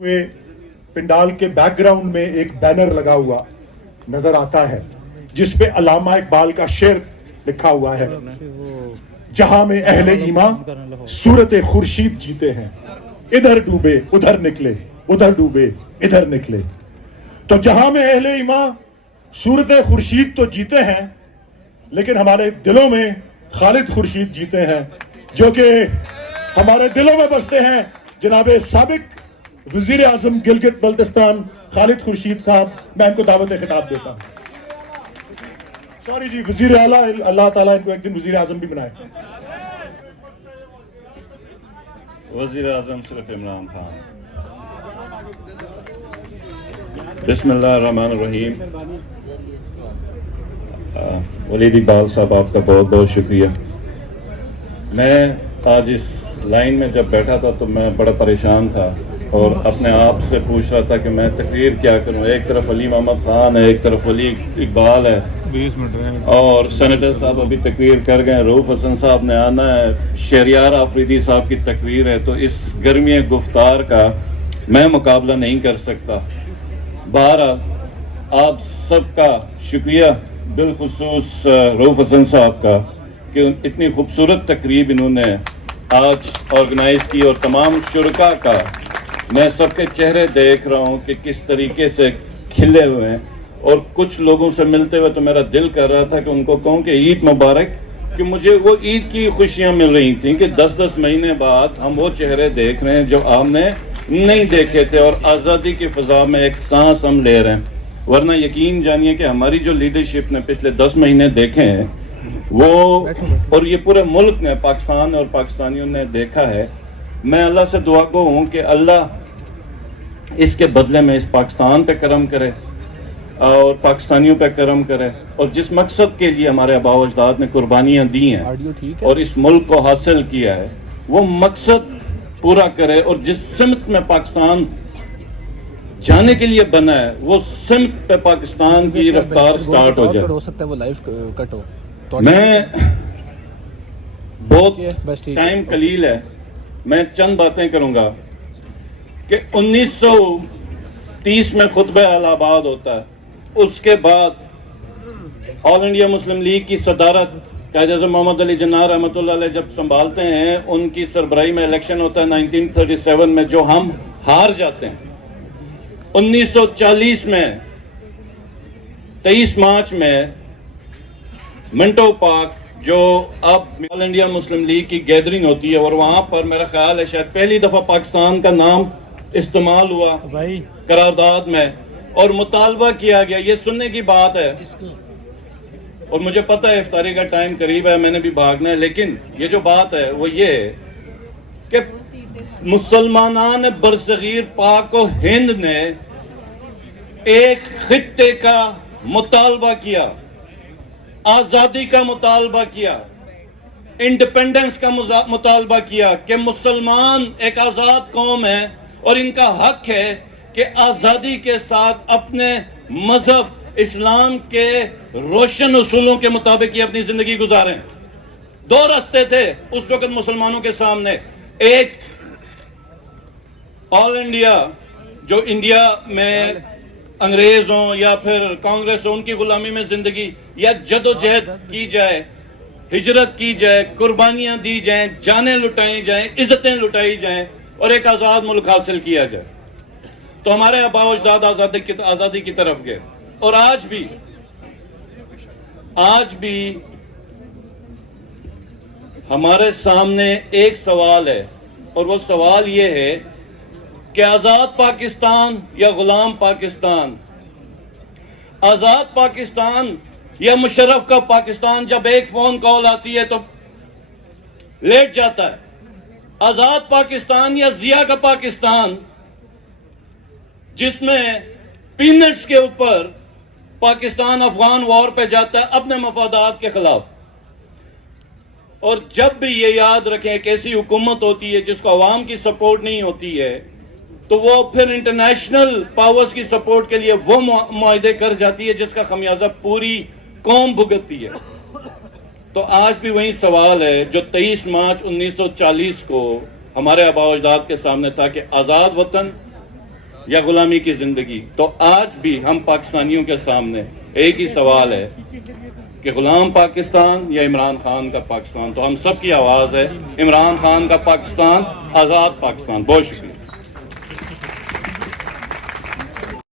हुए पंडाल के बैकग्राउंड में एक बैनर लगा हुआ नजर आता है जिस पे अल्लामा इकबाल का शेर लिखा हुआ है, जहां में अहले ईमान सूरत खुर्शीद जीते हैं, इधर डूबे उधर निकले, उधर डूबे इधर निकले। तो जहां में अहले ईमान सूरत खुर्शीद तो जीते हैं, लेकिन हमारे दिलों में खालिद खुर्शीद जीते हैं, जो कि हमारे दिलों में बसते हैं। जनाब साबिक वजीर आजम गिलगित बल्तिस्तान खालिद खुर्शीद साहब, मैं इनको दावत खिताब देता हूं। सॉरी जी, वजीर आला, अल्लाह ताला इनको एक दिन वजीर आजम भी बनाए। वजीर आजम सिर्फ इमरान खान। बिस्मिल्लाहिर्रहमानिर्रहीम। वलीद इकबाल साहब, आपका बहुत बहुत शुक्रिया। मैं आज इस लाइन में जब बैठा था तो मैं बड़ा परेशान था और अपने आप से पूछ रहा था कि मैं तकरीर क्या करूं। एक तरफ अली मोहम्मद खान है, एक तरफ वली इकबाल है, 20 मिनट और सेनेटर साहब अभी तकरीर कर गए, रऊफ हसन साहब ने आना है, शहरियार आफरीदी साहब की तकरीर है। तो इस गर्मी गुफ्तार का मैं मुकाबला नहीं कर सकता। बहरहाल आप सबका शुक्रिया, बिलखुसूस रऊफ हसन साहब का, कि इतनी खूबसूरत तकरीब इन्होंने आज ऑर्गेनाइज की और तमाम शुरका का मैं सबके चेहरे देख रहा हूँ कि किस तरीके से खिले हुए हैं। और कुछ लोगों से मिलते हुए तो मेरा दिल कर रहा था कि उनको कहूँ कि ईद मुबारक, कि मुझे वो ईद की खुशियाँ मिल रही थी कि 10-10 महीने बाद हम वो चेहरे देख रहे हैं जो आपने नहीं देखे थे, और आज़ादी की फ़ज़ा में एक सांस हम ले रहे हैं। वरना यकीन जानिए कि हमारी जो लीडरशिप ने पिछले 10 महीने देखे हैं वो, और ये पूरे मुल्क ने, पाकिस्तान और पाकिस्तानियों ने देखा है। मैं अल्लाह से दुआ गो हूँ कि अल्लाह इसके बदले में इस पाकिस्तान पे करम करे और पाकिस्तानियों पे करम करे, और जिस मकसद के लिए हमारे आबाओ अजदाद ने कुर्बानियाँ दी हैं और इस मुल्क को हासिल किया है, वो मकसद पूरा करे। और जिस सिमत में पाकिस्तान जाने के लिए बना है, वो सिमत पे पाकिस्तान की रफ्तार स्टार्ट हो जाए। हो सकता है वो लाइव कट हो। मैं बहुत टाइम कलील है, मैं चंद बातें करूंगा कि 1930 में खुतबा इलाहाबाद होता है। उसके बाद ऑल इंडिया मुस्लिम लीग की सदारत कायद आज़म मोहम्मद अली जिन्ना रहमतुल्लाह अलैह जब संभालते हैं, उनकी सरबराही में इलेक्शन होता है 1937 में, जो हम हार जाते हैं। 1940 में 23 मार्च में मिंटो पार्क, जो अब ऑल इंडिया मुस्लिम लीग की गैदरिंग होती है, और वहां पर मेरा ख्याल है शायद पहली दफा पाकिस्तान का नाम इस्तेमाल हुआ करारदाद में, और मुतालबा किया गया। ये सुनने की बात है, और मुझे पता है इफ्तारी का टाइम करीब है, मैंने भी भागना है, लेकिन ये जो बात है वो ये है कि मुसलमानान बरसगीर पाक व हिंद ने एक खित्ते का मुतालबा किया, आजादी का मुतालबा किया, इंडिपेंडेंस का मुतालबा किया कि मुसलमान एक आजाद कौम है और इनका हक है कि आजादी के साथ अपने मजहब इस्लाम के रोशन उसूलों के मुताबिक ही अपनी जिंदगी गुजारें। दो रास्ते थे उस वक्त मुसलमानों के सामने, एक ऑल इंडिया, जो इंडिया में अंग्रेज हो या फिर कांग्रेस हो, उनकी गुलामी में जिंदगी, या जदोजहद की जाए, हिजरत की जाए, कुर्बानियां दी जाएं, जानें लुटाई जाएं, इज्जतें लुटाई जाएं और एक आजाद मुल्क हासिल किया जाए। तो हमारे आबाओ अजदाद आजादी की तरफ गए। और आज भी हमारे सामने एक सवाल है, और वो सवाल ये है कि आजाद पाकिस्तान या गुलाम पाकिस्तान, आजाद पाकिस्तान या मुशर्रफ का पाकिस्तान। जब एक फोन कॉल आती है तो लेट जाता है। आजाद पाकिस्तान या जिया का पाकिस्तान, जिसमें पीनट्स के ऊपर पाकिस्तान अफगान वॉर पे जाता है अपने मफादात के खिलाफ। और जब भी ये याद रखें एक ऐसी हुकूमत होती है जिसको अवाम की सपोर्ट नहीं होती है, तो वो फिर इंटरनेशनल पावर्स की सपोर्ट के लिए वो मुआहदे कर जाती है जिसका खमियाजा पूरी कौम भुगतती है। तो आज भी वही सवाल है जो 23 मार्च 1940 को हमारे आबाओ अजदाद के सामने था कि आज़ाद वतन یا غلامی کی زندگی. تو آج بھی ہم پاکستانیوں کے سامنے ایک ہی سوال ہے کہ غلام پاکستان یا عمران خان کا پاکستان. تو ہم سب کی آواز ہے عمران خان کا پاکستان, آزاد پاکستان. بہت شکریہ.